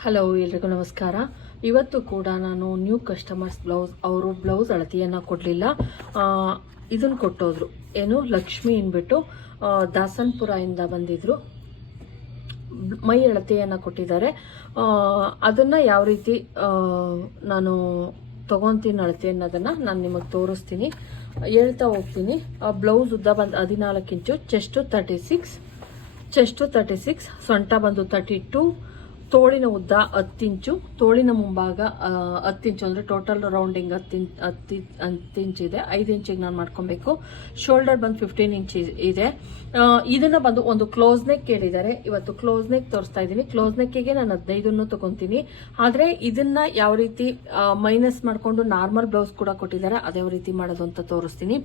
Hello ಎಲ್ರಿಗೂ ನಮಸ್ಕಾರ. ಇವತ್ತು ಕೂಡ ನಾನು ನ್ಯೂ ಕಸ್ಟಮರ್ಸ್ ಬ್ಲೌಸ್ ಅವರು ಬ್ಲೌಸ್ ಅಳತೆಯನ್ನು ಕೊಡಲಿಲ್ಲ. ಇದನ್ನು ಕೊಟ್ಟೋದ್ರು. ಏನು, ಲಕ್ಷ್ಮಿ ಅಂದ್ಬಿಟ್ಟು ದಾಸನ್ಪುರದಿಂದ ಬಂದಿದ್ರು. ಮೈ ಅಳತೆಯನ್ನು ಕೊಟ್ಟಿದ್ದಾರೆ. ಅದನ್ನ ಯಾವ ರೀತಿ ನಾನು ತಗೊಂತೀನಿ ಅಳತೆ ಅನ್ನೋದನ್ನ ನಾನು ನಿಮಗೆ ತೋರಿಸ್ತೀನಿ. ಹೇಳ್ತಾ ಹೋಗ್ತೀನಿ. ಬ್ಲೌಸ್ ಉದ್ದ ಬಂದು ಹದಿನಾಲ್ಕು inch chest thirty six chest thirty six ಸೊಂಟ ಬಂದು ತರ್ಟಿ ಟು ತೋಳಿನ ಉದ್ದ ಹತ್ತಿಂಚು ತೋಳಿನ ಮುಂಭಾಗ ಹತ್ತಿಂಚು ಅಂದರೆ ಟೋಟಲ್ ರೌಂಡಿಂಗ್ ಹತ್ತಿನ್ ಹತ್ತಿ ಹತ್ತಿಂಚು ಇದೆ. ಐದು ಇಂಚಿಗೆ ನಾನು ಮಾಡ್ಕೊಬೇಕು. ಶೋಲ್ಡರ್ ಬಂದು ಫಿಫ್ಟೀನ್ ಇಂಚ್ ಇದೆ. ಇದನ್ನು ಇದನ್ನ ಬಂದು ಒಂದು ಕ್ಲೋಸ್ ನೆಕ್ ಕೇಳಿದ್ದಾರೆ. ಇವತ್ತು ಕ್ಲೋಸ್ ನೆಕ್ ತೋರಿಸ್ತಾ ಇದ್ದೀನಿ. ಕ್ಲೋಸ್ ನೆಕ್ಕಿಗೆ ನಾನು ಹದಿನೈದನ್ನು ತೊಗೊತೀನಿ. ಆದರೆ ಇದನ್ನ ಯಾವ ರೀತಿ ಮೈನಸ್ ಮಾಡಿಕೊಂಡು ನಾರ್ಮಲ್ ಬ್ಲೌಸ್ ಕೂಡ ಕೊಟ್ಟಿದ್ದಾರೆ, ಅದೇ ರೀತಿ ಮಾಡೋದು ಅಂತ ತೋರಿಸ್ತೀನಿ.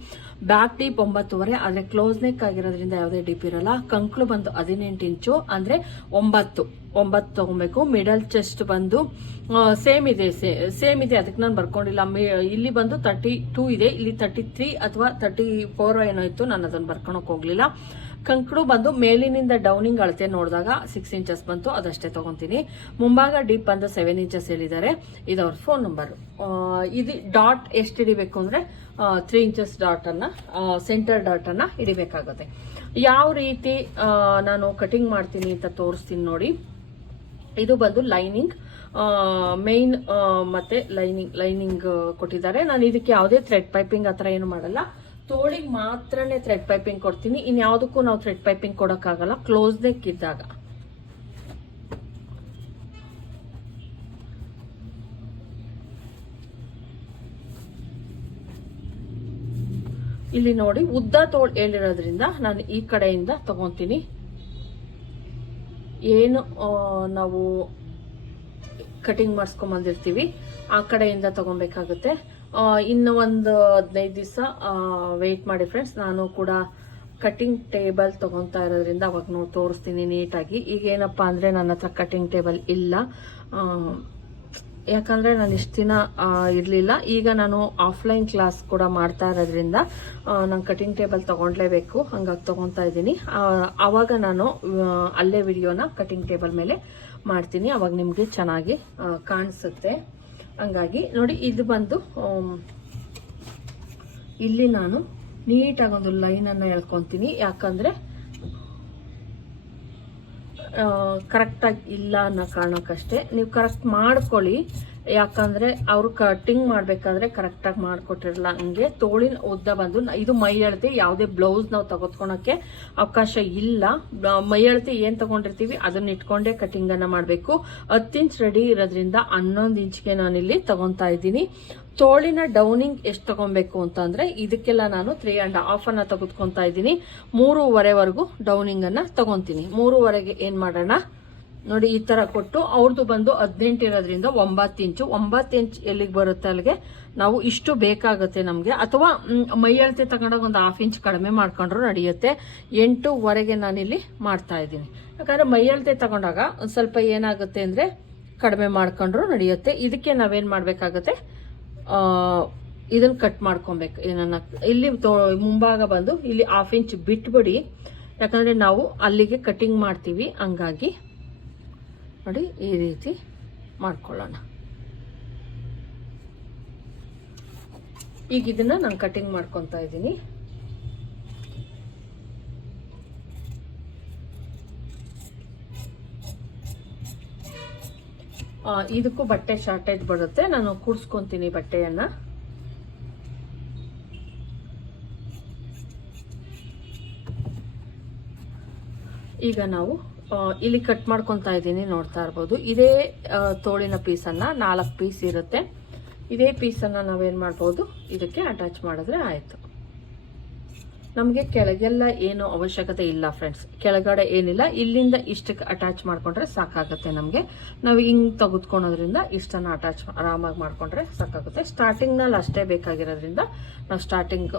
ಬ್ಯಾಕ್ ಡೀಪ್ ಒಂಬತ್ತುವರೆ, ಆದರೆ ಕ್ಲೋಸ್ ನೆಕ್ ಆಗಿರೋದ್ರಿಂದ ಯಾವುದೇ ಡೀಪ್ ಇರಲ್ಲ. ಕಂಕ್ಳು ಬಂದು ಹದಿನೆಂಟು ಇಂಚು, ಅಂದರೆ ಒಂಬತ್ತು. ಒಂಬತ್ತು ತಗೊಬೇಕು ಮಿಡಲ್ ಚೆಸ್ಟ್ ಬಂದು ಸೇಮ್ ಇದೆ ಸೇಮ್ ಇದೆ, ಅದಕ್ಕೆ ನಾನು ಬರ್ಕೊಂಡಿಲ್ಲ. ಇಲ್ಲಿ ಬಂದು ತರ್ಟಿ ಟೂ ಇದೆ, ಇಲ್ಲಿ ತರ್ಟಿ ತ್ರೀ ಅಥವಾ ತರ್ಟಿ ಫೋರ್ ಏನೋ ಇತ್ತು, ನಾನು ಅದನ್ನು ಬರ್ಕೊಳಕ್ ಹೋಗ್ಲಿಲ್ಲ. ಕಂಕಡು ಬಂದು ಮೇಲಿನಿಂದ ಡೌನಿಂಗ್ ಅಳತೆ ನೋಡಿದಾಗ ಸಿಕ್ಸ್ ಇಂಚಸ್ ಬಂತು, ಅದಷ್ಟೇ ತಗೊಂತೀನಿ. ಮುಂಭಾಗ ಡೀಪ್ ಬಂದು ಸೆವೆನ್ ಇಂಚಸ್ ಹೇಳಿದ್ದಾರೆ. ಇದು ಅವ್ರ ಫೋನ್ ನಂಬರ್ ಇದು ಡಾಟ್ ಎಷ್ಟು ಹಿಡಿಬೇಕು ಅಂದ್ರೆ ತ್ರೀ ಇಂಚಸ್ ಡಾಟ್ ಅನ್ನ ಸೆಂಟರ್ ಡಾಟ್ ಅನ್ನ ಹಿಡಿಬೇಕಾಗುತ್ತೆ. ಯಾವ ರೀತಿ ನಾನು ಕಟಿಂಗ್ ಮಾಡ್ತೀನಿ ಅಂತ ತೋರಿಸ್ತೀನಿ ನೋಡಿ. ಇದು ಬಂದು ಲೈನಿಂಗ್ ಮೇನ್ ಮತ್ತೆ ಲೈನಿಂಗ್ ಲೈನಿಂಗ್ ಕೊಟ್ಟಿದ್ದಾರೆ. ನಾನು ಇದಕ್ಕೆ ಯಾವುದೇ ಥ್ರೆಡ್ ಪೈಪಿಂಗ್ ಹತ್ರ ಏನು ಮಾಡಲ್ಲ. ತೋಳಿಗೆ ಮಾತ್ರನೇ ಥ್ರೆಡ್ ಪೈಪಿಂಗ್ ಕೊಡ್ತೀನಿ. ಇನ್ಯಾವುದಕ್ಕೂ ನಾವು ಥ್ರೆಡ್ ಪೈಪಿಂಗ್ ಕೊಡೋಕ್ಕಾಗಲ್ಲ. ಕ್ಲೋಸ್ ನೆಕ್ ಇದ್ದಾಗ. ಇಲ್ಲಿ ನೋಡಿ ಉದ್ದ ತೋಳ್ ಹೇಳಿರೋದ್ರಿಂದ ನಾನು ಈ ಕಡೆಯಿಂದ ತಗೊಂತೀನಿ. ಏನು ನಾವು ಕಟಿಂಗ್ ಮಾಡಿಸ್ಕೊಂಡ್ ಬಂದಿರ್ತೀವಿ, ಆ ಕಡೆಯಿಂದ ತಗೊಬೇಕಾಗುತ್ತೆ. ಇನ್ನು ಒಂದು ಹದಿನೈದು ದಿವಸ ವೆಯ್ಟ್ ಮಾಡಿ ಫ್ರೆಂಡ್ಸ್ ನಾನು ಕೂಡ ಕಟಿಂಗ್ ಟೇಬಲ್ ತಗೊಂತಾ ಇರೋದ್ರಿಂದ ಅವಾಗ ನೋಡಿ ತೋರಿಸ್ತೀನಿ ನೀಟಾಗಿ. ಈಗ ಏನಪ್ಪಾ ಅಂದ್ರೆ ನನ್ನ ಹತ್ರ ಕಟಿಂಗ್ ಟೇಬಲ್ ಇಲ್ಲ. ಯಾಕಂದ್ರೆ ನಾನು ಇಷ್ಟು ದಿನ ಇರಲಿಲ್ಲ. ಈಗ ನಾನು ಆಫ್ಲೈನ್ ಕ್ಲಾಸ್ ಕೂಡ ಮಾಡ್ತಾ ಇರೋದ್ರಿಂದ ನಾನು ಕಟಿಂಗ್ ಟೇಬಲ್ ತಗೊಂಡ್ಲೇಬೇಕು. ಹಂಗಾಗಿ ತಗೊಂತಾ ಇದ್ದೀನಿ. ಅವಾಗ ನಾನು ಅಲ್ಲೇ ವಿಡಿಯೋನ ಕಟಿಂಗ್ ಟೇಬಲ್ ಮೇಲೆ ಮಾಡ್ತೀನಿ. ಅವಾಗ ನಿಮಗೆ ಚೆನ್ನಾಗಿ ಕಾಣಿಸುತ್ತೆ. ಹಂಗಾಗಿ ನೋಡಿ, ಇದು ಬಂದು ಇಲ್ಲಿ ನಾನು ನೀಟಾಗಿ ಒಂದು ಲೈನನ್ನು ಎಳ್ಕೊತೀನಿ. ಯಾಕಂದ್ರೆ ಕರೆಕ್ಟಾಗಿ ಇಲ್ಲ ಅನ್ನೋ ಕಾರಣಕ್ಕಷ್ಟೇ. ನೀವು ಕರೆಕ್ಟ್ ಮಾಡ್ಕೊಳ್ಳಿ. ಯಾಕಂದ್ರೆ ಅವ್ರು ಕಟಿಂಗ್ ಮಾಡ್ಬೇಕಾದ್ರೆ ಕರೆಕ್ಟಾಗಿ ಮಾಡ್ಕೊಟ್ಟಿರಲ್ಲ ಹಂಗೆ ತೋಳಿನ ಉದ್ದ ಬಂದು ಇದು ಮೈ ಅಳತೆ ಯಾವುದೇ ಬ್ಲೌಸ್ ನಾವು ತೆಗೆದುಕೊಳಕ್ಕೆ ಅವಕಾಶ ಇಲ್ಲ. ಮೈ ಅಳತೆ ಏನ್ ತಗೊಂಡಿರ್ತೀವಿ? ಅದನ್ನ ಇಟ್ಕೊಂಡೇ ಕಟಿಂಗ್ ಅನ್ನ ಮಾಡಬೇಕು. ಹತ್ತು ಇಂಚ್ ರೆಡಿ ಇರೋದ್ರಿಂದ ಹನ್ನೊಂದು ಇಂಚ್ಗೆ ನಾನಿಲ್ಲಿ ತಗೊಂತಾ ಇದ್ದೀನಿ. ತೋಳಿನ ಡೌನಿಂಗ್ ಎಷ್ಟು ತಗೊಬೇಕು ಅಂತ ಅಂದ್ರೆ ಇದಕ್ಕೆಲ್ಲ ನಾನು ತ್ರೀ ಅಂಡ್ ಹಾಫ್ ಅನ್ನ ತೆಗೆದುಕೊಂತಾ ಇದ್ದೀನಿ. ಮೂರುವರೆವರೆಗೂ ಡೌನಿಂಗ್ ಅನ್ನ ತಗೊಂತೀನಿ. ಮೂರುವರೆಗೆ ಏನ್ ಮಾಡೋಣ? ನೋಡಿ ಈ ತರ ಕೊಟ್ಟು ಅವ್ರದ್ದು ಬಂದು ಹದಿನೆಂಟು ಇರೋದ್ರಿಂದ ಒಂಬತ್ತು ಇಂಚು ಒಂಬತ್ತು ಇಂಚ್ ಎಲ್ಲಿಗೆ ಬರುತ್ತೆ ಅಲ್ಲಿಗೆ ನಾವು ಇಷ್ಟು ಬೇಕಾಗುತ್ತೆ ನಮಗೆ. ಅಥವಾ ಮ್, ಅಳತೆ ತಗೊಂಡಾಗ ಒಂದು ಹಾಫ್ ಇಂಚ್ ಕಡಿಮೆ ಮಾಡ್ಕೊಂಡ್ರು ನಡೆಯುತ್ತೆ. ಎಂಟೂವರೆಗೆ ನಾನಿಲ್ಲಿ ಮಾಡ್ತಾ ಇದ್ದೀನಿ. ಯಾಕಂದ್ರೆ ಮೈ ಅಳತೆ ತಗೊಂಡಾಗ ಒಂದು ಸ್ವಲ್ಪ ಏನಾಗುತ್ತೆ ಅಂದ್ರೆ ಕಡಿಮೆ ಮಾಡ್ಕೊಂಡ್ರು ನಡೆಯುತ್ತೆ. ಇದಕ್ಕೆ ನಾವೇನು ಮಾಡಬೇಕಾಗುತ್ತೆ? ಇದನ್ನ ಕಟ್ ಮಾಡ್ಕೊಬೇಕು. ಏನನ್ನ ಇಲ್ಲಿ ಮುಂಭಾಗ ಬಂದು ಇಲ್ಲಿ ಹಾಫ್ ಇಂಚ್ ಬಿಟ್ಬಿಡಿ. ಯಾಕಂದ್ರೆ ನಾವು ಅಲ್ಲಿಗೆ ಕಟಿಂಗ್ ಮಾಡ್ತೀವಿ. ಹಂಗಾಗಿ ನೋಡಿ ಈ ರೀತಿ ಮಾಡ್ಕೊಳ್ಳೋಣ. ಈಗ ಇದನ್ನ ನಾನು ಕಟಿಂಗ್ ಮಾಡ್ಕೊತಾ ಇದ್ದೀನಿ. ಇದಕ್ಕೂ ಬಟ್ಟೆ ಶಾರ್ಟೇಜ್ ಬರುತ್ತೆ. ನಾನು ಕೂಡ್ಸ್ಕೊಂತೀನಿ ಬಟ್ಟೆಯನ್ನ. ಈಗ ನಾವು ಇಲ್ಲಿ ಕಟ್ ಮಾಡ್ಕೊತಾ ಇದ್ದೀನಿ, ನೋಡ್ತಾ ಇರ್ಬೋದು. ಇದೇ ತೋಳಿನ ಪೀಸನ್ನು ನಾಲ್ಕು ಪೀಸ್ ಇರುತ್ತೆ. ಇದೇ ಪೀಸನ್ನು ನಾವೇನು ಮಾಡ್ಬೋದು? ಇದಕ್ಕೆ ಅಟ್ಯಾಚ್ ಮಾಡಿದ್ರೆ ಆಯ್ತು. ನಮಗೆ ಕೆಳಗೆಲ್ಲ ಏನು ಅವಶ್ಯಕತೆ ಇಲ್ಲ ಫ್ರೆಂಡ್ಸ್ ಕೆಳಗಡೆ ಏನಿಲ್ಲ, ಇಲ್ಲಿಂದ ಇಷ್ಟಕ್ಕೆ ಅಟ್ಯಾಚ್ ಮಾಡ್ಕೊಂಡ್ರೆ ಸಾಕಾಗುತ್ತೆ ನಮಗೆ. ನಾವು ಹಿಂಗೆ ತೆಗೆದುಕೊಳೋದ್ರಿಂದ ಇಷ್ಟನ್ನ ಅಟ್ಯಾಚ್ ಆರಾಮಾಗಿ ಮಾಡ್ಕೊಂಡ್ರೆ ಸಾಕಾಗುತ್ತೆ. ಸ್ಟಾರ್ಟಿಂಗ್ನಲ್ಲಿ ಅಷ್ಟೇ ಬೇಕಾಗಿರೋದ್ರಿಂದ ನಾವು ಸ್ಟಾರ್ಟಿಂಗ್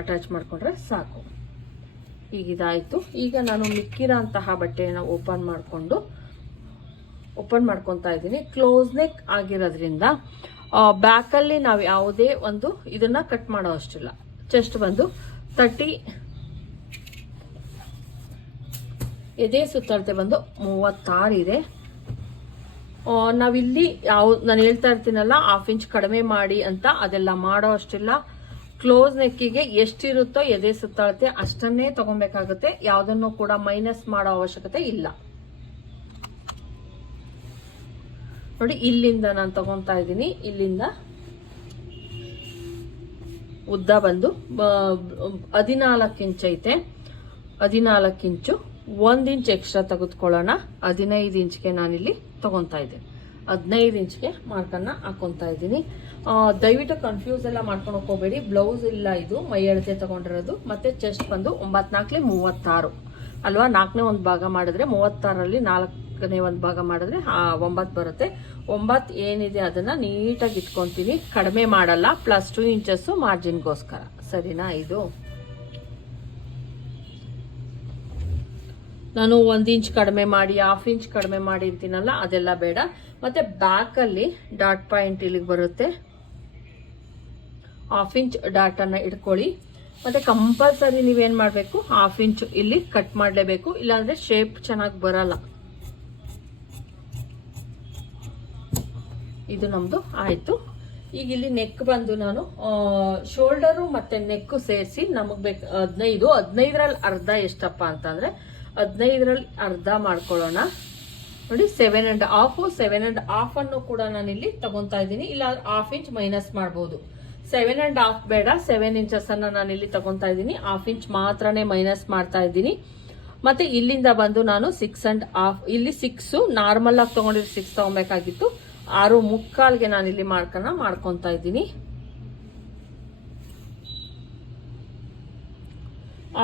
ಅಟ್ಯಾಚ್ ಮಾಡ್ಕೊಂಡ್ರೆ ಸಾಕು. ಇದಾಯ್ತು. ಈಗ ನಾನು ಮಿಕ್ಕಿರೋ ಅಂತಹ ಬಟ್ಟೆಯನ್ನು ಓಪನ್ ಮಾಡಿಕೊಂಡು, ಓಪನ್ ಮಾಡ್ಕೊತಾ ಇದ್ದೀನಿ. ಕ್ಲೋಸ್ ನೆಕ್ ಆಗಿರೋದ್ರಿಂದ ಬ್ಯಾಕಲ್ಲಿ ನಾವು ಯಾವುದೇ ಒಂದು ಇದನ್ನ ಕಟ್ ಮಾಡೋ ಅಷ್ಟಿಲ್ಲ. ಜಸ್ಟ್ ಬಂದು ತರ್ಟಿ, ಎದೆ ಸುತ್ತಳತೆ ಬಂದು ಮೂವತ್ತಾರು ಇದೆ. ನಾವಿಲ್ಲಿ ಯಾವ, ನಾನು ಹೇಳ್ತಾ ಇರ್ತೀನಲ್ಲ ಹಾಫ್ ಇಂಚ್ ಕಡಿಮೆ ಮಾಡಿ ಅಂತ ಅದೆಲ್ಲ ಮಾಡೋ ಅಷ್ಟಿಲ್ಲ. ಕ್ಲೋಸ್ ನೆಕ್ಕಿಗೆ ಎಷ್ಟಿರುತ್ತೋ ಎದೆ ಸುತ್ತಳತೆ ಅಷ್ಟನ್ನೇ ತಗೊಬೇಕಾಗುತ್ತೆ ಯಾವುದನ್ನು ಕೂಡ ಮೈನಸ್ ಮಾಡೋ ಅವಶ್ಯಕತೆ ಇಲ್ಲ. ನೋಡಿ, ಇಲ್ಲಿಂದ ನಾನು ತಗೊಂತಾ ಇದ್ದೀನಿ. ಇಲ್ಲಿಂದ ಉದ್ದ ಬಂದು ಹದಿನಾಲ್ಕು ಇಂಚ್ ಐತೆ. ಹದಿನಾಲ್ಕು ಇಂಚು, ಒಂದು ಇಂಚ್ ಎಕ್ಸ್ಟ್ರಾ ತೆಗೆದುಕೊಳ್ಳೋಣ. ಹದಿನೈದು ಇಂಚ್ಗೆ ನಾನಿಲ್ಲಿ ತಗೊತಾ ಇದ್ದೀನಿ ಹದಿನೈದು ಇಂಚ್ಗೆ ಮಾರ್ಕನ್ನ ಹಾಕೊತಾ ಇದ್ದೀನಿ. ದಯವಿಟ್ಟು ಕನ್ಫ್ಯೂಸ್ ಎಲ್ಲ ಮಾಡ್ಕೊಂಡು ಹೋಗ್ಬೇಡಿ. ಬ್ಲೌಸ್ ಇಲ್ಲ ಇದು, ಮೈ ಅಳತೆ ತಗೊಂಡಿರೋದು. ಮತ್ತೆ ಚೆಸ್ಟ್ ಬಂದು ಒಂಬತ್ನಾಲ್ಕಲಿ ಮೂವತ್ತಾರು. ಅಲ್ವಾ? ನಾಲ್ಕನೇ ಒಂದು ಭಾಗ ಮಾಡಿದ್ರೆ ಮೂವತ್ತಾರಲ್ಲಿ ನಾಲ್ಕನೇ ಒಂದು ಭಾಗ ಮಾಡಿದ್ರೆ ಒಂಬತ್ತು ಬರುತ್ತೆ. ಒಂಬತ್ತು ಏನಿದೆ ಅದನ್ನ ನೀಟಾಗಿ ಇಟ್ಕೊಂತೀನಿ. ಕಡಿಮೆ ಮಾಡಲ್ಲ. ಪ್ಲಸ್ ಟೂ ಇಂಚಸ್ಸು ಮಾರ್ಜಿನ್ಗೋಸ್ಕರ ಸರಿನಾ ಇದು? ನಾನು ಒಂದು ಇಂಚ್ ಕಡಿಮೆ ಮಾಡಿ ಹಾಫ್ ಇಂಚ್ ಕಡಿಮೆ ಮಾಡಿ ಅಂತೀನಲ್ಲ, ಅದೆಲ್ಲ ಬೇಡ. ಮತ್ತೆ ಬ್ಯಾಕಲ್ಲಿ ಡಾಟ್ ಪಾಯಿಂಟ್ ಇಲ್ಲಿಗೆ ಬರುತ್ತೆ. ಹಾಫ್ ಇಂಚ್ ಡಾಟ್ ಅನ್ನ ಇಟ್ಕೊಳ್ಳಿ. ಮತ್ತೆ ಕಂಪಲ್ಸರಿ ನೀವೇನು ಮಾಡಬೇಕು? ಹಾಫ್ ಇಂಚ್ ಇಲ್ಲಿ ಕಟ್ ಮಾಡಲೇಬೇಕು. ಇಲ್ಲಾಂದರೆ ಶೇಪ್ ಚೆನ್ನಾಗಿ ಬರಲ್ಲ. ಇದು ನಮ್ದು ಆಯ್ತು. ಈಗ ಇಲ್ಲಿ ನೆಕ್ ಬಂದು ನಾನು ಶೋಲ್ಡರು ಮತ್ತೆ ನೆಕ್ ಸೇರಿಸಿ ನಮಗೆ ಬೇಕು ಹದಿನೈದು ಹದಿನೈದರಲ್ಲಿ ಅರ್ಧ ಎಷ್ಟಪ್ಪ ಅಂತಂದರೆ, ಹದಿನೈದರಲ್ಲಿ ಅರ್ಧ ಮಾಡ್ಕೊಳ್ಳೋಣ. ನೋಡಿ seven and half seven and half ಅನ್ನು ಕೂಡ ನಾನು ಇಲ್ಲಿ ತಗೊಂತಾ ಇದ್ದೀನಿ. ಇಲ್ಲ ಹಾಫ್ ಇಂಚ್ ಮೈನಸ್ ಮಾಡಬಹುದು ಸೆವೆನ್ ಅಂಡ್ ಹಾಫ್ ಬೇಡ. ಸೆವೆನ್ ಇಂಚಸ್ ಅನ್ನ ನಾನು ಇಲ್ಲಿ ತಗೊಂತಾ ಇದ್ದೀನಿ. ಹಾಫ್ ಇಂಚ್ ಮಾತ್ರನೇ ಮೈನಸ್ ಮಾಡ್ತಾ ಇದ್ದೀನಿ. ಮತ್ತೆ ಇಲ್ಲಿಂದ ಬಂದು ನಾನು ಸಿಕ್ಸ್ ಅಂಡ್ ಹಾಫ್ ಇಲ್ಲಿ ಸಿಕ್ಸ್ ನಾರ್ಮಲ್ ಆಗಿ ತಗೊಂಡಿರೋ ಸಿಕ್ಸ್ ತಗೊಬೇಕಾಗಿತ್ತು. ಆರು ಮುಕ್ಕಾಲ್ಗೆ ನಾನು ಇಲ್ಲಿ ಮಾರ್ಕನ್ನ ಮಾಡ್ಕೊತಾ ಇದ್ದೀನಿ.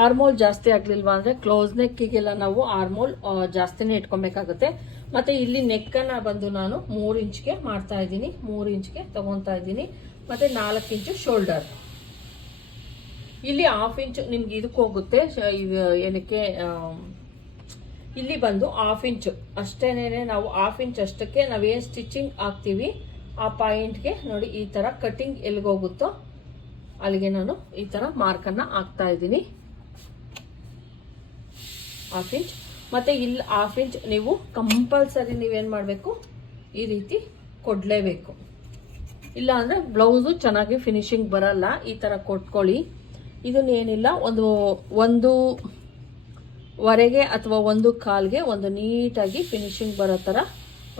ಆರ್ಮೋಲ್ ಜಾಸ್ತಿ ಆಗ್ಲಿಲ್ವಾ ಅಂದ್ರೆ ಕ್ಲೋಸ್ ನೆಕ್ಕಿಗೆಲ್ಲ ನಾವು ಆರ್ಮೋಲ್ ಜಾಸ್ತಿನೇ ಇಟ್ಕೊಬೇಕಾಗುತ್ತೆ. ಮತ್ತೆ ಇಲ್ಲಿ ನೆಕ್ಕನ್ನ ಬಂದು ನಾನು ಮೂರ್ ಇಂಚ್ಗೆ ಮಾಡ್ತಾ ಇದ್ದೀನಿ. ಮೂರ್ ಇಂಚ್ಗೆ ತಗೊಂತಾ ಇದ್ದೀನಿ. ಮತ್ತೆ ನಾಲ್ಕು ಇಂಚು ಶೋಲ್ಡರ್. ಇಲ್ಲಿ ಹಾಫ್ ಇಂಚು ನಿಮ್ಗೆ ಇದಕ್ಕೆ ಹೋಗುತ್ತೆ ಏನಕ್ಕೆ ಇಲ್ಲಿ ಬಂದು ಹಾಫ್ ಇಂಚು. ಅಷ್ಟೇನೆ ನಾವು ಹಾಫ್ ಇಂಚ್ ಅಷ್ಟಕ್ಕೆ ನಾವೇನು ಸ್ಟಿಚಿಂಗ್ ಹಾಕ್ತೀವಿ, ಆ ಪಾಯಿಂಟ್ಗೆ ನೋಡಿ ಈ ತರ ಕಟಿಂಗ್ ಎಲ್ಲಿಗೋಗುತ್ತೋ ಅಲ್ಲಿಗೆ ನಾನು ಈ ತರ ಮಾರ್ಕನ್ನು ಹಾಕ್ತಾ ಇದ್ದೀನಿ. Half inch. ಮತ್ತೆ ಇಲ್ಲಿ ಹಾಫ್ ಇಂಚ್ ನೀವು ಕಂಪಲ್ಸರಿ ನೀವೇನು ಮಾಡಬೇಕು, ಈ ರೀತಿ ಕೊಡ್ಲೇಬೇಕು. ಇಲ್ಲ ಅಂದ್ರೆ ಬ್ಲೌಸು ಚೆನ್ನಾಗಿ ಫಿನಿಶಿಂಗ್ ಬರಲ್ಲ, ಈ ತರ ಕೊಟ್ಕೊಳ್ಳಿ. ಇದನ್ನೇನಿಲ್ಲ ಒಂದು ಒಂದು ವರೆಗೆ ಅಥವಾ ಒಂದು ಕಾಲ್ಗೆ ಒಂದು ನೀಟಾಗಿ ಫಿನಿಶಿಂಗ್ ಬರೋ ಥರ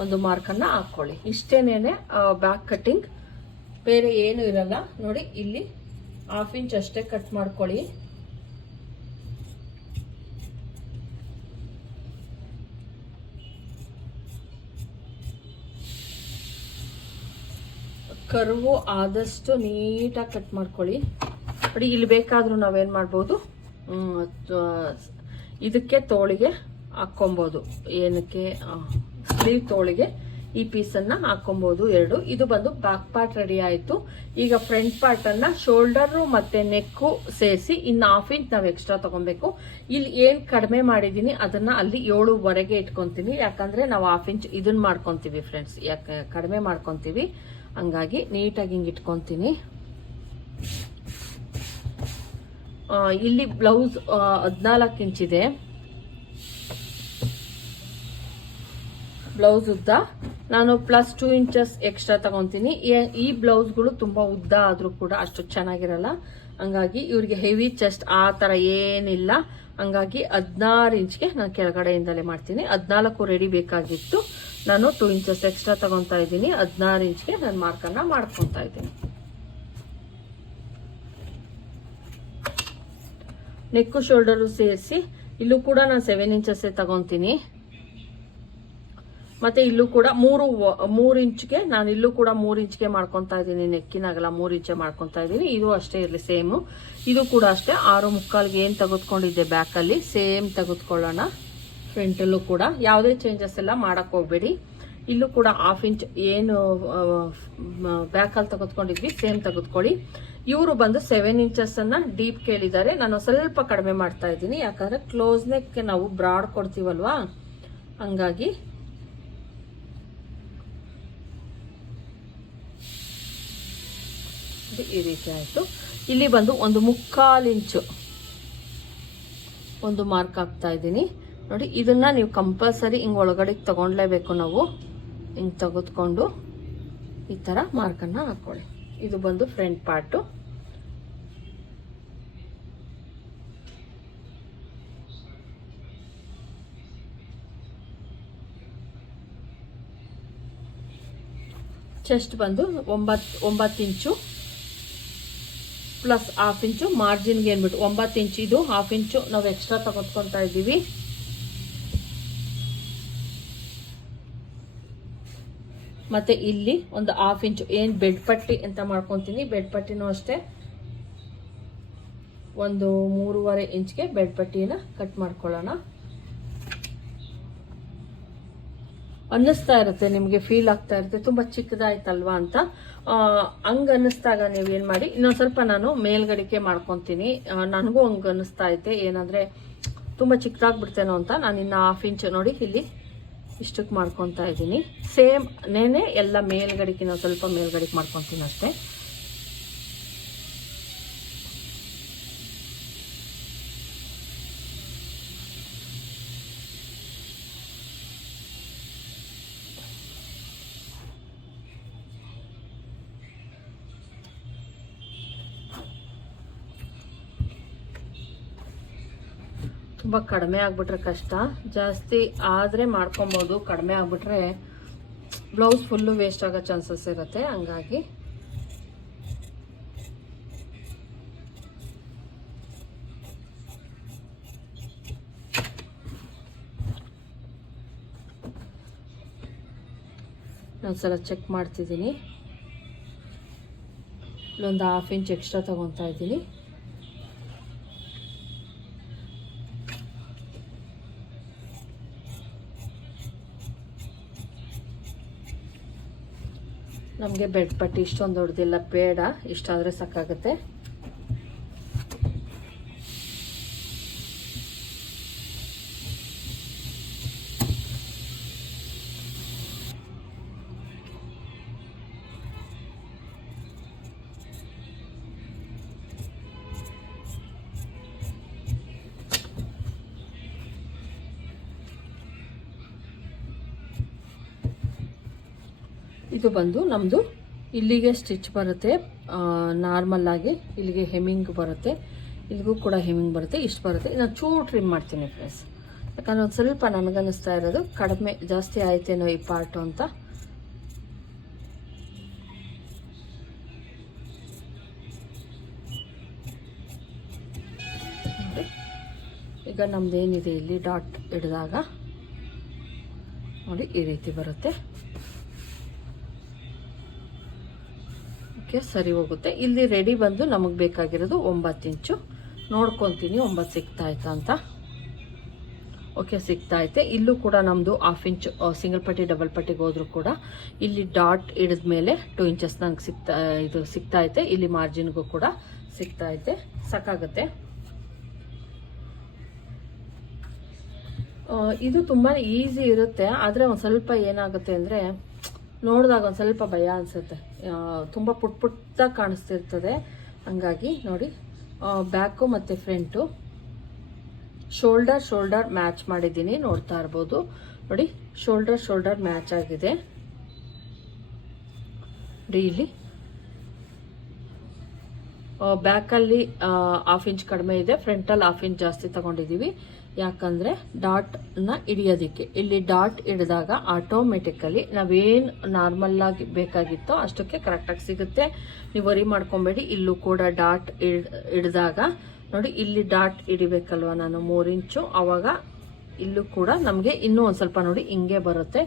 ಒಂದು ಮಾರ್ಕನ್ನು ಹಾಕ್ಕೊಳ್ಳಿ ಇಷ್ಟೇನೇ ಬ್ಯಾಕ್ ಕಟ್ಟಿಂಗ್ ಬೇರೆ ಏನೂ ಇರಲ್ಲ. ನೋಡಿ, ಇಲ್ಲಿ ಹಾಫ್ ಇಂಚ್ ಅಷ್ಟೇ ಕಟ್ ಮಾಡ್ಕೊಳ್ಳಿ. ಕರ್ವು ಆದಷ್ಟು ನೀಟಾಗಿ ಕಟ್ ಮಾಡ್ಕೊಳ್ಳಿ. ನೋಡಿ, ಇಲ್ಲಿ ಬೇಕಾದರೂ ನಾವೇನು ಮಾಡ್ಬೋದು? ಇದಕ್ಕೆ ತೋಳಿಗೆ ಹಾಕ್ಕೊಬೋದು. ಏನಕ್ಕೆ? ಸ್ಲೀವ್ ತೋಳಿಗೆ ಈ ಪೀಸನ್ನು ಹಾಕ್ಕೊಬೋದು ಎರಡು. ಇದು ಬಂದು ಬ್ಯಾಕ್ ಪಾರ್ಟ್ ರೆಡಿ ಆಯಿತು. ಈಗ ಫ್ರಂಟ್ ಪಾರ್ಟನ್ನು ಶೋಲ್ಡರು ಮತ್ತು ನೆಕ್ಕು ಸೇರಿಸಿ ಇನ್ನು ಹಾಫ್ ಇಂಚ್ ನಾವು ಎಕ್ಸ್ಟ್ರಾ ತಗೊಬೇಕು. ಇಲ್ಲಿ ಏನು ಕಡಿಮೆ ಮಾಡಿದ್ದೀನಿ ಅದನ್ನು ಅಲ್ಲಿ ಏಳುವರೆಗೆ ಇಟ್ಕೊತೀನಿ. ಯಾಕಂದರೆ ನಾವು ಹಾಫ್ ಇಂಚ್ ಇದನ್ನ ಮಾಡ್ಕೊತೀವಿ ಫ್ರೆಂಡ್ಸ್ ಯಾಕೆ, ಕಡಿಮೆ ಮಾಡ್ಕೊತೀವಿ. ಹಂಗಾಗಿ ನೀಟಾಗಿ ಹಿಂಗೆ ಇಟ್ಕೊತೀನಿ. ಇಲ್ಲಿ ಬ್ಲೌಸ್ ಹದಿನಾಲ್ಕು ಇಂಚಿದೆ ಬ್ಲೌಸ್ ಉದ್ದ. ನಾನು ಪ್ಲಸ್ ಟೂ ಇಂಚಸ್ ಎಕ್ಸ್ಟ್ರಾ ತಗೊಂತೀನಿ. ಈ- ಬ್ಲೌಸ್ಗಳು ತುಂಬಾ ಉದ್ದ ಆದ್ರೂ ಕೂಡ ಅಷ್ಟು ಚೆನ್ನಾಗಿರಲ್ಲ. ಹಂಗಾಗಿ ಇವ್ರಿಗೆ ಹೆವಿ ಚೆಸ್ಟ್ ಆ ತರ ಏನಿಲ್ಲ. ಹಂಗಾಗಿ ಹದಿನಾರು ಇಂಚ್ಗೆ ನಾನು ಕೆಳಗಡೆಯಿಂದಲೇ ಮಾಡ್ತೀನಿ. ಹದಿನಾಲ್ಕು ರೆಡಿ ಬೇಕಾಗಿತ್ತು. ನಾನು ಟೂ ಇಂಚಸ್ ಎಕ್ಸ್ಟ್ರಾ ತಗೊಂತಾ ಇದ್ದೀನಿ. ಹದಿನಾರು ಇಂಚ್ಗೆ ನಾನು ಮಾರ್ಕನ್ನ ಮಾಡ್ಕೊತಾ ಇದ್ದೀನಿ. ನೆಕ್ಕು ಶೋಲ್ಡರು ಸೇರಿಸಿ, ಇಲ್ಲೂ ಕೂಡ ನಾನು ಸೆವೆನ್ ಇಂಚಸ್ ತಗೊತೀನಿ. ಮತ್ತೆ ಇಲ್ಲೂ ಕೂಡ ಮೂರು ಮೂರು ಇಂಚ್ಗೆ, ನಾನು ಇಲ್ಲೂ ಕೂಡ ಮೂರು ಇಂಚ್ಗೆ ಮಾಡ್ಕೊತಾ ಇದ್ದೀನಿ ನೆಕ್ಕಿನಾಗಲ್ಲ ಮೂರು ಇಂಚೆ ಮಾಡ್ಕೊತಾ ಇದ್ದೀನಿ. ಇದು ಅಷ್ಟೇ ಇರಲಿ ಸೇಮು ಇದು ಕೂಡ ಅಷ್ಟೇ. ಆರು ಮುಕ್ಕಾಲ್ಗೆ ಏನು ತೆಗೆದುಕೊಂಡಿದ್ದೆ ಬ್ಯಾಕಲ್ಲಿ ಸೇಮ್ ತೆಗೆದುಕೊಳ್ಳೋಣ. ಫ್ರಂಟಲ್ಲೂ ಕೂಡ ಯಾವುದೇ ಚೇಂಜಸ್ ಎಲ್ಲ ಮಾಡಕ್ ಹೋಗ್ಬೇಡಿ. ಇಲ್ಲೂ ಕೂಡ ಹಾಫ್ ಇಂಚ್ ಏನು ಬ್ಯಾಕಲ್ಲಿ ತೆಗೆದುಕೊಂಡಿದ್ವಿ ಸೇಮ್ ತೆಗೆದುಕೊಳ್ಳಿ. ಇವರು ಬಂದು ಸೆವೆನ್ ಇಂಚಸ್ ಅನ್ನ ಡೀಪ್ ಕೇಳಿದ್ದಾರೆ. ನಾನು ಸ್ವಲ್ಪ ಕಡಿಮೆ ಮಾಡ್ತಾ ಇದ್ದೀನಿ. ಯಾಕಂದ್ರೆ ಕ್ಲೋಸ್ ನೆಕ್ ನಾವು ಬ್ರಾಡ್ ಕೊಡ್ತೀವಲ್ವಾ? ಹಂಗಾಗಿ ಈ ರೀತಿ ಆಯಿತು. ಇಲ್ಲಿ ಬಂದು ಒಂದು ಮುಕ್ಕಾಲು ಇಂಚು ಒಂದು ಮಾರ್ಕ್ ಹಾಕ್ತಾ ಇದ್ದೀನಿ. ನೋಡಿ, ಇದನ್ನ ನೀವು ಕಂಪಲ್ಸರಿ ಹಿಂಗೆ ಒಳಗಡೆ ತಗೊಂಡ್ಲೇಬೇಕು ನಾವು. ಹಿಂಗೆ ತೆಗೆದುಕೊಂಡು ಈ ಥರ ಮಾರ್ಕನ್ನು ಹಾಕ್ಕೊಳ್ಳಿ ಇದು ಬಂದು ಫ್ರಂಟ್ ಪಾರ್ಟು ಚೆಸ್ಟ್ ಬಂದು ಒಂಬತ್ತು ಒಂಬತ್ತು ಇಂಚು ಪ್ಲಸ್ ಹಾಫ್ ಇಂಚು ಮಾರ್ಜಿನ್ಗೆ ಏನ್ಬಿಟ್ಟು ಒಂಬತ್ತು ಇಂಚು ಇದು ಹಾಫ್ ಇಂಚು ನಾವು ಎಕ್ಸ್ಟ್ರಾ ತಗೊತ್ಕೊತಾ ಇದ್ದೀವಿ. ಮತ್ತೆ ಇಲ್ಲಿ ಒಂದು ಹಾಫ್ ಇಂಚು ಏನು ಬೆಡ್ ಪಟ್ಟಿ ಅಂತ ಮಾಡ್ಕೊತೀನಿ. ಬೆಡ್ ಪಟ್ಟಿನೂ ಅಷ್ಟೇ. ಒಂದು ಮೂರುವರೆ ಇಂಚ್ಗೆ ಬೆಡ್ ಪಟ್ಟಿನ ಕಟ್ ಮಾಡ್ಕೊಳ್ಳೋಣ. ಅನ್ನಿಸ್ತಾ ಇರುತ್ತೆ, ನಿಮಗೆ ಫೀಲ್ ಆಗ್ತಾ ಇರುತ್ತೆ. ತುಂಬ ಚಿಕ್ಕದಾಯ್ತಲ್ವಾ ಅಂತ. ಹಂಗೆ ಅನ್ನಿಸ್ದಾಗ ನೀವು ಏನು ಮಾಡಿ, ಇನ್ನೊಂದು ಸ್ವಲ್ಪ ನಾನು ಮೇಲ್ಗಡಿಕೆ ಮಾಡ್ಕೊತೀನಿ. ನನಗೂ ಹಂಗೆ ಅನ್ನಿಸ್ತಾ ಐತೆ. ಏನಂದರೆ ತುಂಬ ಚಿಕ್ಕದಾಗ್ಬಿಡ್ತೇನೋ ಅಂತ ನಾನು ಇನ್ನು ಹಾಫ್ ಇಂಚ್ ನೋಡಿ ಇಲ್ಲಿ ಇಷ್ಟಕ್ಕೆ ಮಾಡ್ಕೊತಾ ಇದ್ದೀನಿ ಸೇಮ್ ನೇನೆ ಎಲ್ಲ ಮೇಲ್ಗಡೆಗೆ ನಾವು ಸ್ವಲ್ಪ ಮೇಲ್ಗಡೆಗೆ ಮಾಡ್ಕೊತೀನಿ ಅಷ್ಟೇ. ತುಂಬ ಕಡಿಮೆ ಆಗಿಬಿಟ್ರೆ ಕಷ್ಟ. ಜಾಸ್ತಿ ಆದರೆ ಮಾಡ್ಕೊಬೋದು. ಕಡಿಮೆ ಆಗ್ಬಿಟ್ರೆ ಬ್ಲೌಸ್ ಫುಲ್ಲು ವೇಸ್ಟ್ ಆಗೋ ಚಾನ್ಸಸ್ ಇರುತ್ತೆ. ಹಂಗಾಗಿ ಒಂದ್ಸಲ ಚೆಕ್ ಮಾಡ್ತಿದ್ದೀನಿ. ಇಲ್ಲೊಂದು ಹಾಫ್ ಇಂಚ್ ಎಕ್ಸ್ಟ್ರಾ ತಗೊತಾ ಇದ್ದೀನಿ. ನಮಗೆ ಬೆಡ್ ಪಟ್ಟಿ ಇಷ್ಟೊಂದು ದೊಡ್ಡದಿಲ್ಲ ಬೇಡ. ಇಷ್ಟಾದರೆ ಸಾಕಾಗುತ್ತೆ. ಬಂದು ನಮ್ಮದು ಇಲ್ಲಿಗೆ ಸ್ಟಿಚ್ ಬರುತ್ತೆ. ನಾರ್ಮಲ್ಲಾಗಿ ಇಲ್ಲಿಗೆ ಹೆಮ್ಮಿಂಗ್ ಬರುತ್ತೆ. ಇಲ್ಲಿಗೂ ಕೂಡ ಹೆಮ್ಮಿಂಗ್ ಬರುತ್ತೆ, ಇಷ್ಟು ಬರುತ್ತೆ. ನಾನು ಚೂರು ಟ್ರಿಮ್ ಮಾಡ್ತೀನಿ ಫ್ರೆಂಡ್ಸ್ ಯಾಕಂದ್ರೆ ಒಂದು ಸ್ವಲ್ಪ ನನಗನ್ನಿಸ್ತಾ ಇರೋದು, ಕಡಿಮೆ ಜಾಸ್ತಿ ಆಯ್ತೇನೋ ಈ ಪಾರ್ಟು ಅಂತ. ಈಗ ಈಗ ನಮ್ದೇನಿದೆ ಇಲ್ಲಿ ಡಾಟ್ ಹಿಡಿದಾಗ. ನೋಡಿ, ಈ ರೀತಿ ಬರುತ್ತೆ. ಓಕೆ ಸರಿ ಹೋಗುತ್ತೆ. ಇಲ್ಲಿ ರೆಡಿ ಬಂದು ನಮಗೆ ಬೇಕಾಗಿರೋದು ಒಂಬತ್ತು ಇಂಚು. ನೋಡ್ಕೊತೀನಿ, ಒಂಬತ್ತು ಸಿಗ್ತಾಯ್ತಾ ಅಂತ. ಓಕೆ ಸಿಗ್ತಾ ಐತೆ. ಇಲ್ಲೂ ಕೂಡ ನಮ್ಮದು ಹಾಫ್ ಇಂಚ್ ಸಿಂಗಲ್ ಪಟ್ಟಿ ಡಬಲ್ ಪಟ್ಟಿಗೆ ಹೋದ್ರು ಕೂಡ ಇಲ್ಲಿ ಡಾಟ್ ಹಿಡಿದ ಮೇಲೆ ಟೂ ಇಂಚಸ್ ನಂಗೆ ಸಿಗ್ತಾ, ಇದು ಸಿಗ್ತಾ ಐತೆ. ಇಲ್ಲಿ ಮಾರ್ಜಿನ್ಗೂ ಕೂಡ ಸಿಗ್ತಾ ಐತೆ. ಸಾಕಾಗುತ್ತೆ. ಇದು ತುಂಬಾ ಈಸಿ ಇರುತ್ತೆ. ಆದರೆ ಒಂದು ಸ್ವಲ್ಪ ಏನಾಗುತ್ತೆ ಅಂದರೆ ನೋಡಿದಾಗ ಒಂದು ಸ್ವಲ್ಪ ಭಯ ಅನಿಸುತ್ತೆ. ತುಂಬ ಪುಟ್ ಪುಟ್ಟಾಗಿ ಕಾಣಿಸ್ತಿರ್ತದೆ. ಹಂಗಾಗಿ ನೋಡಿ ಬ್ಯಾಕು ಮತ್ತು ಫ್ರಂಟು ಶೋಲ್ಡರ್ ಶೋಲ್ಡರ್ ಮ್ಯಾಚ್ ಮಾಡಿದ್ದೀನಿ ನೋಡ್ತಾ ಇರ್ಬೋದು. ನೋಡಿ, ಶೋಲ್ಡರ್ ಶೋಲ್ಡರ್ ಮ್ಯಾಚ್ ಆಗಿದೆ. ನೋಡಿ ಇಲ್ಲಿ. ಬ್ಯಾಕಲ್ಲಿ ಹಾಫ್ ಇಂಚ್ ಕಡಿಮೆ ಇದೆ. ಫ್ರಂಟಲ್ಲಿ ಹಾಫ್ ಇಂಚ್ ಜಾಸ್ತಿ ತಗೊಂಡಿದ್ದೀವಿ. ಯಾಕಂದರೆ ನ ಹಿಡಿಯೋದಕ್ಕೆ. ಇಲ್ಲಿ ಡಾಟ್ ಹಿಡಿದಾಗ ಆಟೋಮೆಟಿಕಲಿ ನಾವೇನು ನಾರ್ಮಲ್ಲಾಗಿ ಬೇಕಾಗಿತ್ತೋ ಅಷ್ಟಕ್ಕೆ ಕರೆಕ್ಟಾಗಿ ಸಿಗುತ್ತೆ. ನೀವು ವರಿ ಮಾಡ್ಕೊಬೇಡಿ, ಇಲ್ಲೂ ಕೂಡ ಡಾಟ್ ಹಿಡಿದಾಗ ನೋಡಿ ಇಲ್ಲಿ ಡಾಟ್ ಹಿಡಿಬೇಕಲ್ವ ನಾನು ಮೂರು ಇಂಚು ಆವಾಗ ಇಲ್ಲೂ ಕೂಡ ನಮಗೆ ಇನ್ನೂ ಒಂದು ಸ್ವಲ್ಪ ನೋಡಿ ಹಿಂಗೆ ಬರುತ್ತೆ.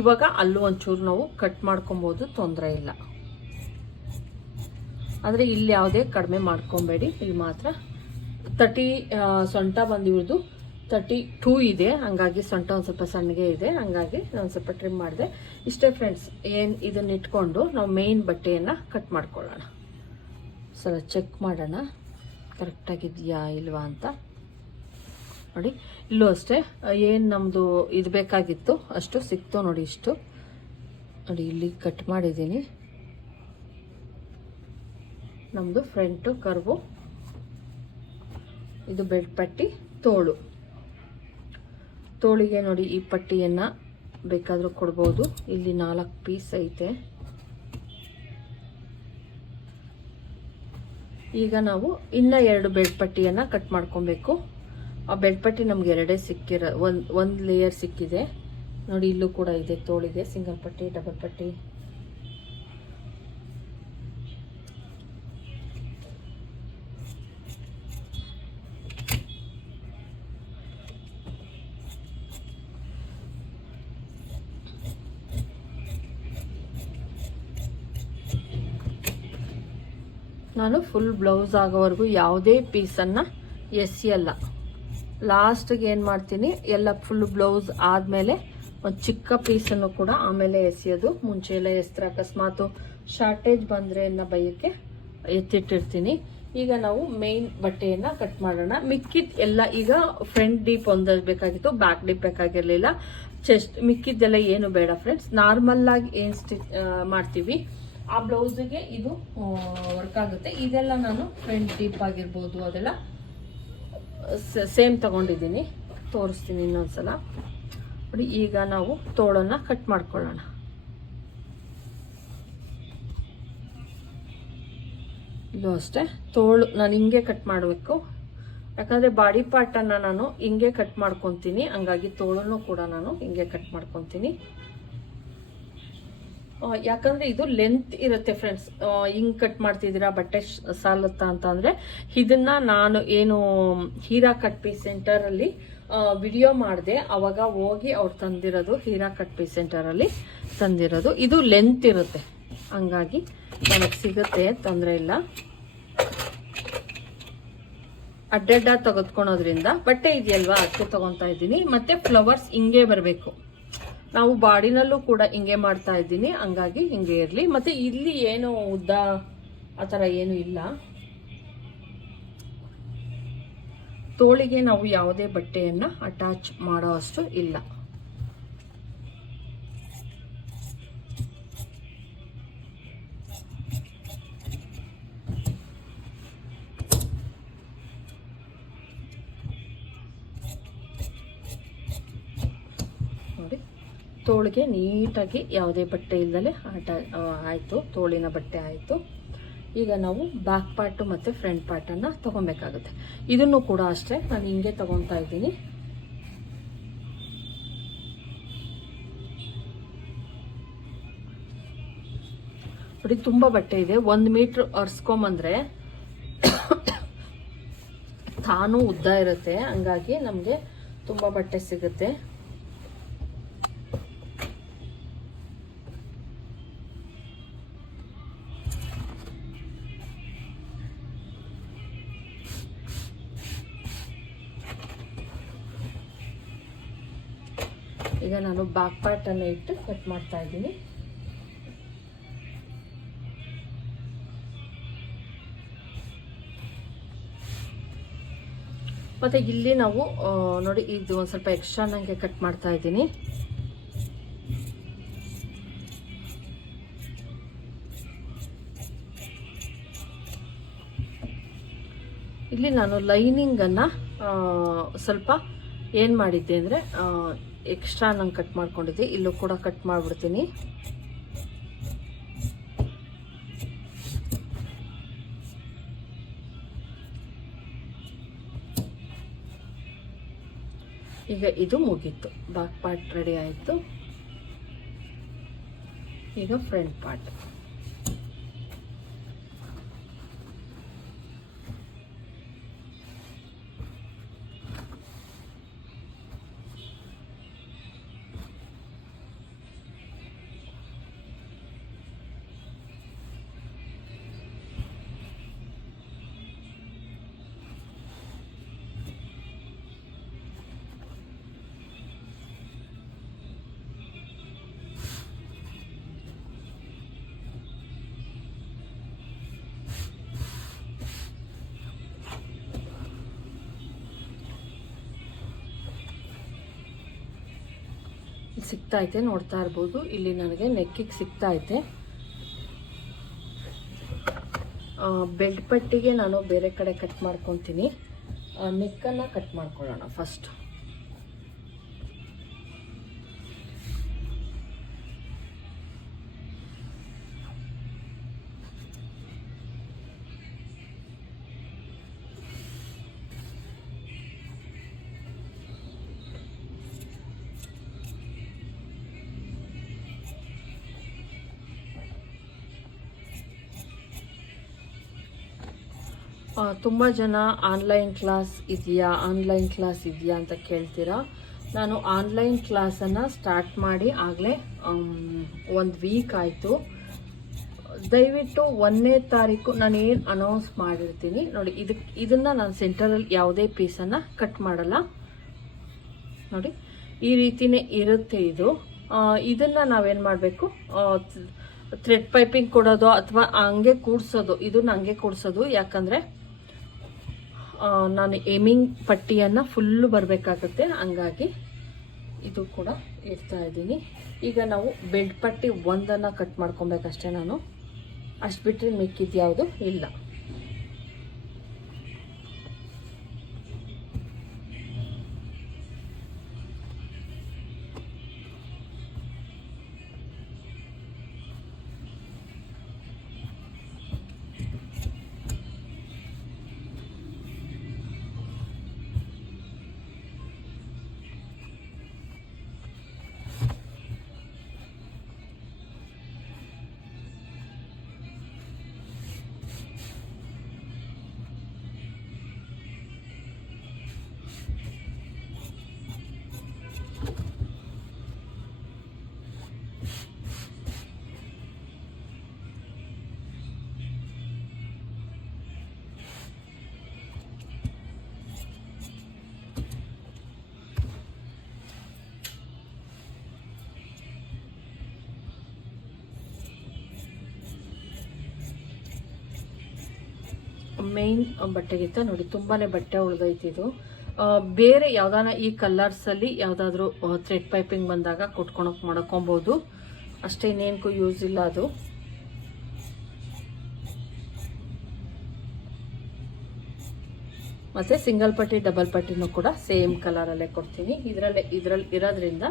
ಇವಾಗ ಅಲ್ಲೂ ಒಂಚೂರು ನಾವು ಕಟ್ ಮಾಡ್ಕೊಬೋದು, ತೊಂದರೆ ಇಲ್ಲ. ಆದರೆ ಇಲ್ಲಿ ಯಾವುದೇ ಕಡಿಮೆ ಮಾಡ್ಕೊಬೇಡಿ, ಇಲ್ಲಿ ಮಾತ್ರ ತರ್ಟಿ ಸೊಂಟ ಬಂದು ಇವ್ರದ್ದು ತರ್ಟಿ ಟೂ ಇದೆ. ಹಂಗಾಗಿ ಸೊಂಟ ಒಂದು ಸ್ವಲ್ಪ ಸಣ್ಣಗೆ ಇದೆ. ಹಂಗಾಗಿ ನಾನು ಸ್ವಲ್ಪ ಟ್ರಿಮ್ ಮಾಡಿದೆ. ಇಷ್ಟೇ ಫ್ರೆಂಡ್ಸ್ ಏನು ಇದನ್ನ ಇಟ್ಕೊಂಡು ನಾವು ಮೇಯ್ನ್ ಬಟ್ಟೆಯನ್ನು ಕಟ್ ಮಾಡ್ಕೊಳ್ಳೋಣ. ಸಲ ಚೆಕ್ ಮಾಡೋಣ. ಕರೆಕ್ಟಾಗಿದೆಯಾ ಇಲ್ವಾ ಅಂತ. ನೋಡಿ, ಇಲ್ಲೂ ಅಷ್ಟೇ, ಏನು ನಮ್ಮದು ಇದು ಬೇಕಾಗಿತ್ತು ಅಷ್ಟು ಸಿಕ್ತು ನೋಡಿ ಇಷ್ಟು. ನೋಡಿ, ಇಲ್ಲಿ ಕಟ್ ಮಾಡಿದ್ದೀನಿ. ನಮ್ಮದು ಫ್ರಂಟು ಕರ್ವು. ಇದು ಬೆಲ್ಟ್ ಪಟ್ಟಿ, ತೋಳು. ತೋಳಿಗೆ ನೋಡಿ ಈ ಪಟ್ಟಿಯನ್ನು ಬೇಕಾದರೂ ಕೊಡ್ಬೋದು. ಇಲ್ಲಿ ನಾಲ್ಕು ಪೀಸ್ ಐತೆ. ಈಗ ನಾವು ಇನ್ನ ಎರಡು ಬೆಡ್ ಪಟ್ಟಿಯನ್ನು ಕಟ್ ಮಾಡ್ಕೊಬೇಕು. ಆ ಬೆಡ್ ಪಟ್ಟಿ ನಮ್ಗೆ ಎರಡೇ ಸಿಕ್ಕಿರೋ ಒಂದು ಒಂದು ಲೇಯರ್ ಸಿಕ್ಕಿದೆ. ನೋಡಿ ಇಲ್ಲೂ ಕೂಡ ಇದೆ ತೋಳಿಗೆ ಸಿಂಗಲ್ ಪಟ್ಟಿ ಡಬಲ್ ಪಟ್ಟಿ. ನಾನು ಫುಲ್ ಬ್ಲೌಸ್ ಆಗೋವರೆಗೂ ಯಾವುದೇ ಪೀಸನ್ನು ಎಸೆಯಲ್ಲ. ಲಾಸ್ಟಿಗೆ ಏನು ಮಾಡ್ತೀನಿ, ಎಲ್ಲ ಫುಲ್ ಬ್ಲೌಸ್ ಆದಮೇಲೆ ಒಂದು ಚಿಕ್ಕ ಪೀಸನ್ನು ಕೂಡ ಆಮೇಲೆ ಎಸೆಯೋದು. ಮುಂಚೆ ಎಲ್ಲ ಎಸ್ತ್ರ, ಅಕಸ್ಮಾತು ಶಾರ್ಟೇಜ್ ಬಂದರೆ ಎಲ್ಲ ಬೈಯಕ್ಕೆ ಎತ್ತಿಟ್ಟಿರ್ತೀನಿ. ಈಗ ನಾವು ಮೇನ್ ಬಟ್ಟೆಯನ್ನು ಕಟ್ ಮಾಡೋಣ. ಮಿಕ್ಕಿದ್ ಎಲ್ಲ ಈಗ ಫ್ರಂಟ್ ಡೀಪ್ ಒಂದು ಬೇಕಾಗಿತ್ತು ಬ್ಯಾಕ್ ಡೀಪ್ ಬೇಕಾಗಿರಲಿಲ್ಲ. ಚೆಸ್ಟ್ ಮಿಕ್ಕಿದ್ದೆಲ್ಲ ಏನು ಬೇಡ ಫ್ರೆಂಡ್ಸ್ ನಾರ್ಮಲ್ಲಾಗಿ ಏನು ಸ್ಟಿಚ್ ಮಾಡ್ತೀವಿ. ಆ ಬ್ಲೌಸ್ಗೆ ಇದು ವರ್ಕ್ ಆಗುತ್ತೆ. ಇದೆಲ್ಲ ನಾನು ಫ್ರಂಟ್ ಡೀಪ್ ಆಗಿರ್ಬೋದು, ಅದೆಲ್ಲ ಸೇಮ್ ತಗೊಂಡಿದ್ದೀನಿ. ತೋರಿಸ್ತೀನಿ ಇನ್ನೊಂದ್ಸಲ. ನೋಡಿ, ಈಗ ನಾವು ತೋಳನ್ನ ಕಟ್ ಮಾಡ್ಕೊಳ್ಳೋಣ. ಇದು ಅಷ್ಟೇ. ತೋಳು ನಾನು ಹಿಂಗೆ ಕಟ್ ಮಾಡಬೇಕು. ಯಾಕಂದರೆ ಬಾಡಿ ಪಾರ್ಟನ್ನು ನಾನು ಹಿಂಗೆ ಕಟ್ ಮಾಡ್ಕೊತೀನಿ. ಹಂಗಾಗಿ ತೋಳನ್ನು ಕೂಡ ನಾನು ಹಿಂಗೆ ಕಟ್ ಮಾಡ್ಕೊತೀನಿ. ಯಾಕಂದ್ರೆ ಇದು ಲೆಂತ್ ಇರುತ್ತೆ ಫ್ರೆಂಡ್ಸ್ ಹಿಂಗೆ ಕಟ್ ಮಾಡ್ತಿದ್ದೀರಾ, ಬಟ್ಟೆ ಸಾಲುತ್ತಾ ಅಂತ ಅಂದರೆ, ಇದನ್ನ ನಾನು ಏನು ಹೀರಾ ಕಟ್ ಪೀಸ್ ಸೆಂಟರ್ ಅಲ್ಲಿ ವಿಡಿಯೋ ಮಾಡಿದೆ. ಅವಾಗ ಹೋಗಿ ಅವ್ರು ತಂದಿರೋದು ಹೀರಾ ಕಟ್ ಪೀಸ್ ಸೆಂಟರ್ ಅಲ್ಲಿ ತಂದಿರೋದು. ಇದು ಲೆಂತ್ ಇರುತ್ತೆ. ಹಂಗಾಗಿ ನನಗೆ ಸಿಗುತ್ತೆ, ತೊಂದರೆ ಇಲ್ಲ. ಅಡ್ಡಡ್ಡ ತೆಗೆದುಕೊಳೋದ್ರಿಂದ, ಬಟ್ಟೆ ಇದೆಯಲ್ವಾ ಅದಕ್ಕೆ ತಗೊತಾ ಇದ್ದೀನಿ. ಮತ್ತೆ ಫ್ಲವರ್ಸ್ ಹಿಂಗೆ ಬರಬೇಕು. ನಾವು ಬಾಡಿನಲ್ಲೂ ಕೂಡ ಹಿಂಗೆ ಮಾಡ್ತಾ ಇದ್ದೀನಿ, ಹಂಗಾಗಿ ಹಿಂಗೆ ಇರಲಿ. ಮತ್ತೆ ಇಲ್ಲಿ ಏನು ಉದ್ದ ಆ ಥರ ಏನು ಇಲ್ಲ. ತೋಳಿಗೆ ನಾವು ಯಾವುದೇ ಬಟ್ಟೆಯನ್ನು ಅಟ್ಯಾಚ್ ಮಾಡೋ ಅಷ್ಟು ಇಲ್ಲ. ತೋಳಿಗೆ ನೀಟಾಗಿ ಯಾವುದೇ ಬಟ್ಟೆ ಇಲ್ಲದಲೇ ಆಟ ಆಯಿತು, ತೋಳಿನ ಬಟ್ಟೆ ಆಯಿತು. ಈಗ ನಾವು ಬ್ಯಾಕ್ ಪಾರ್ಟು ಮತ್ತು ಫ್ರಂಟ್ ಪಾರ್ಟನ್ನು ತೊಗೊಬೇಕಾಗುತ್ತೆ. ಇದನ್ನು ಕೂಡ ಅಷ್ಟೇ, ನಾನು ಹಿಂಗೆ ತೊಗೊತಾ ಇದ್ದೀನಿ. ನೋಡಿ, ತುಂಬ ಬಟ್ಟೆ ಇದೆ. ಒಂದು ಮೀಟ್ರ್ ಒರೆಸ್ಕೊಂಬಂದ್ರೆ ತಾನೂ ಉದ್ದ ಇರುತ್ತೆ. ಹಂಗಾಗಿ ನಮಗೆ ತುಂಬ ಬಟ್ಟೆ ಸಿಗುತ್ತೆ. ಬ್ಯಾಕ್ ಪಾರ್ಟನ್ನು ಇಟ್ಟು ಕಟ್ ಮಾಡ್ತಾ ಇದ್ದೀನಿ. ಮತ್ತೆ ಇಲ್ಲಿ ನಾವು ನೋಡಿ, ಇದು ಒಂದು ಸ್ವಲ್ಪ ಎಕ್ಸ್ಟ್ರಾ ನನಗೆ ಕಟ್ ಮಾಡ್ತಾ ಇದ್ದೀನಿ. ಇಲ್ಲಿ ನಾನು ಲೈನಿಂಗನ್ನು ಸ್ವಲ್ಪ ಏನು ಮಾಡಿದ್ದೆ ಅಂದರೆ ಎಕ್ಸ್ಟ್ರಾ ನಂಗೆ ಕಟ್ ಮಾಡ್ಕೊಂಡಿದ್ದೆ. ಇಲ್ಲೂ ಕೂಡ ಕಟ್ ಮಾಡಿಬಿಡ್ತೀನಿ. ಈಗ ಇದು ಮುಗೀತು. ಬ್ಯಾಕ್ ಪಾರ್ಟ್ ರೆಡಿ ಆಯಿತು. ಈಗ ಫ್ರಂಟ್ ಪಾರ್ಟ್ ಸಿಗ್ತಾ ಐತೆ ನೋಡ್ತಾ ಇರ್ಬೋದು. ಇಲ್ಲಿ ನನಗೆ ನೆಕ್ಕಿಗೆ ಸಿಗ್ತಾ ಐತೆ ಬೆಡ್ ಪಟ್ಟಿಗೆ ನಾನು ಬೇರೆ ಕಡೆ ಕಟ್ ಮಾಡ್ಕೊತೀನಿ. ನೆಕ್ಕನ್ನು ಕಟ್ ಮಾಡ್ಕೊಳ್ಳೋಣ ಫಸ್ಟ್ ತುಂಬ ಜನ ಆನ್ಲೈನ್ ಕ್ಲಾಸ್ ಇದೆಯಾ ಆನ್ಲೈನ್ ಕ್ಲಾಸ್ ಇದೆಯಾ ಅಂತ ಕೇಳ್ತೀರಾ? ನಾನು ಆನ್ಲೈನ್ ಕ್ಲಾಸನ್ನು ಸ್ಟಾರ್ಟ್ ಮಾಡಿ ಆಗಲೇ ಒಂದು ವೀಕ್ ಆಯಿತು. ದಯವಿಟ್ಟು ಒಂದನೇ ತಾರೀಕು ನಾನು ಏನು ಅನೌನ್ಸ್ ಮಾಡಿರ್ತೀನಿ. ನೋಡಿ ಇದಕ್ಕೆ ಇದನ್ನು ನಾನು ಸೆಂಟರಲ್ಲಿ ಯಾವುದೇ ಪೀಸನ್ನು ಕಟ್ ಮಾಡಲ್ಲ. ನೋಡಿ, ಈ ರೀತಿನೇ ಇರುತ್ತೆ ಇದು. ಇದನ್ನು ಇದನ್ನ ನಾವೇನು ಮಾಡಬೇಕು? ಥ್ರೆಡ್ ಪೈಪಿಂಗ್ ಕೊಡೋದು ಅಥವಾ ಹಂಗೆ ಕೂಡ್ಸೋದು ಇದನ್ನ ಹಂಗೆ ಕೂಡ್ಸೋದು. ಯಾಕಂದರೆ ನಾನು ಏಮಿಂಗ್ ಪಟ್ಟಿಯನ್ನು ಫುಲ್ಲು ಬರಬೇಕಾಗತ್ತೆ. ಹಂಗಾಗಿ ಇದು ಕೂಡ ಇಡ್ತಾ ಇದ್ದೀನಿ. ಈಗ ನಾವು ಬೆಡ್ ಪಟ್ಟಿ ಒಂದನ್ನು ಕಟ್ ಮಾಡ್ಕೊಬೇಕಷ್ಟೇ ನಾನು. ಅಷ್ಟು ಬಿಟ್ಟರೆ ಮಿಕ್ಕಿದ್ಯಾವುದು ಇಲ್ಲ. ಮೇನ್ ಬಟ್ಟೆಗಿಂತ ನೋಡಿ ತುಂಬಾ ಬಟ್ಟೆ ಉಳಿದೈತಿ ಇದು. ಬೇರೆ ಯಾವ್ದಾನ ಈ ಕಲರ್ಸ್ ಅಲ್ಲಿ ಯಾವ್ದಾದ್ರು ಥ್ರೆಡ್ ಪೈಪಿಂಗ್ ಬಂದಾಗ ಕೊಟ್ಕೊಳಕ್ ಮಾಡ್ಕೊಬೋದು. ಅಷ್ಟೇ ಇನ್ನೇನಕ್ಕೂ ಯೂಸ್ ಇಲ್ಲ ಅದು. ಮತ್ತೆ ಸಿಂಗಲ್ ಪಟ್ಟಿ ಡಬಲ್ ಪಟ್ಟಿನೂ ಕೂಡ ಸೇಮ್ ಕಲರಲ್ಲೇ ಕೊಡ್ತೀನಿ. ಇದರಲ್ಲೇ ಇದರಲ್ಲಿ ಇರೋದ್ರಿಂದ,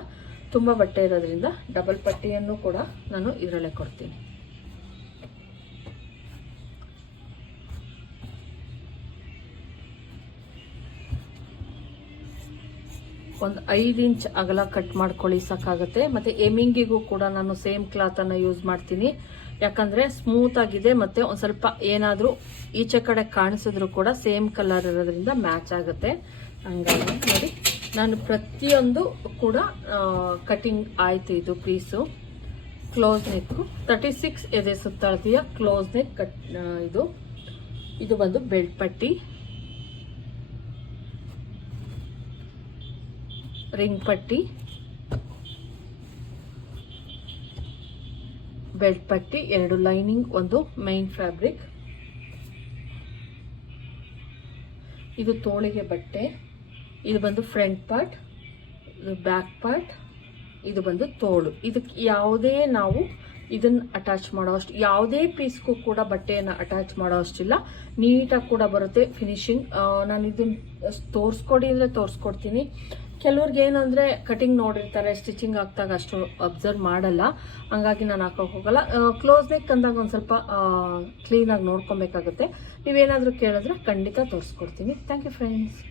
ತುಂಬ ಬಟ್ಟೆ ಇರೋದ್ರಿಂದ ಡಬಲ್ ಪಟ್ಟಿಯನ್ನು ಕೂಡ ನಾನು ಇದರಲ್ಲೇ ಕೊಡ್ತೀನಿ. ಒಂದು ಐದು ಇಂಚ್ ಅಗಲ ಕಟ್ ಮಾಡ್ಕೊಳ್ಳಿ, ಸಾಕಾಗುತ್ತೆ. ಮತ್ತೆ ಎಮಿಂಗಿಗೂ ಕೂಡ ನಾನು ಸೇಮ್ ಕ್ಲಾತನ್ನು ಯೂಸ್ ಮಾಡ್ತೀನಿ. ಯಾಕಂದ್ರೆ ಸ್ಮೂತ್ ಆಗಿದೆ, ಮತ್ತೆ ಒಂದು ಸ್ವಲ್ಪ ಏನಾದರೂ ಈಚೆ ಕಡೆ ಕಾಣಿಸಿದ್ರು ಕೂಡ ಸೇಮ್ ಕಲರ್ ಇರೋದ್ರಿಂದ ಮ್ಯಾಚ್ ಆಗುತ್ತೆ. ಹಂಗಾಗಿ ನೋಡಿ, ನಾನು ಪ್ರತಿಯೊಂದು ಕೂಡ ಕಟಿಂಗ್ ಆಯ್ತು ಇದು piece close neck thirty six ಎದೆ ಸುತ್ತಳತೆಯ ಕ್ಲೋಸ್ ನೆಕ್ ಕಟ್ ಇದು. ಇದು ಬಂದು ಬೆಲ್ಟ್ ಪಟ್ಟಿ. ರಿಂಗ್ ಪಟ್ಟಿ, ಬೆಲ್ಟ್ ಪಟ್ಟಿ, ಎರಡು ಲೈನಿಂಗ್, ಒಂದು ಮೈನ್ ಫ್ಯಾಬ್ರಿಕ್. ಇದು ತೋಳಿಗೆ ಬಟ್ಟೆ, ಇದು ಬಂದು ಫ್ರಂಟ್ ಪಾರ್ಟ್, ಇದು ಬ್ಯಾಕ್ ಪಾರ್ಟ್, ಇದು ಬಂದು ತೋಳು. ಇದಕ್ಕೆ ಯಾವುದೇ ನಾವು ಇದನ್ನ ಅಟ್ಯಾಚ್ ಮಾಡೋ ಅಷ್ಟು ಯಾವುದೇ ಪೀಸ್ಗೂ ಕೂಡ ಬಟ್ಟೆಯನ್ನು ಅಟ್ಯಾಚ್ ಮಾಡೋ ಅಷ್ಟಿಲ್ಲ. ನೀಟಾಗಿ ಕೂಡ ಬರುತ್ತೆ ಫಿನಿಶಿಂಗ್. ನಾನು ಇದನ್ನ ತೋರಿಸ್ಕೊಡಿ ಅಂದರೆ ತೋರಿಸ್ಕೊಡ್ತೀನಿ. ಕೆಲವ್ರಿಗೆ ಏನಂದರೆ ಕಟಿಂಗ್ ನೋಡಿರ್ತಾರೆ ಸ್ಟಿಚಿಂಗ್ ಆಗ್ತಾಗ ಅಷ್ಟು ಅಬ್ಸರ್ವ್ ಮಾಡಲ್ಲ. ಹಂಗಾಗಿ ನಾನು ಹಾಕೋಕೆ ಹೋಗಲ್ಲ. ಕ್ಲೋಸ್ ನೆಕ್ ಅಂದಾಗ ಒಂದು ಸ್ವಲ್ಪ ಕ್ಲೀನಾಗಿ ನೋಡ್ಕೊಬೇಕಾಗುತ್ತೆ. ನೀವೇನಾದರೂ ಕೇಳಿದ್ರೆ ಖಂಡಿತ ತೋರಿಸ್ಕೊಡ್ತೀನಿ. Thank you friends